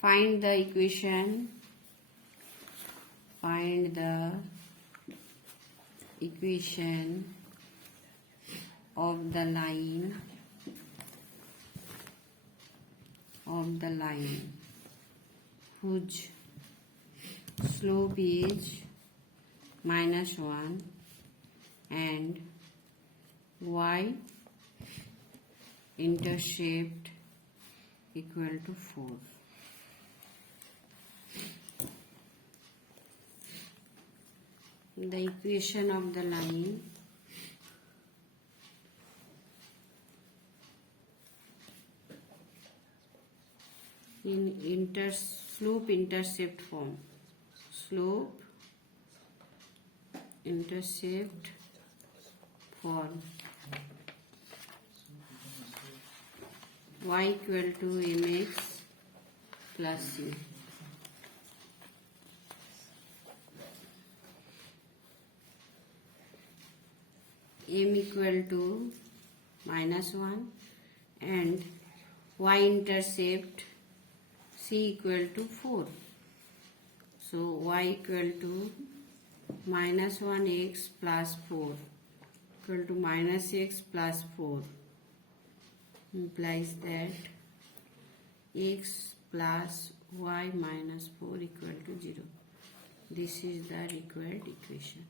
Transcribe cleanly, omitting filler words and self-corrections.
Find the equation. Find the equation of the line whose slope is -1 and y-intercept equal to 4. The equation of the line in slope-intercept form. Slope-intercept form. Y equal to mx plus c. M equal to -1 and y-intercept c equal to 4. So y equal to -1x plus 4 equal to -x plus 4 implies that x plus y minus 4 equal to 0. This is the required equation.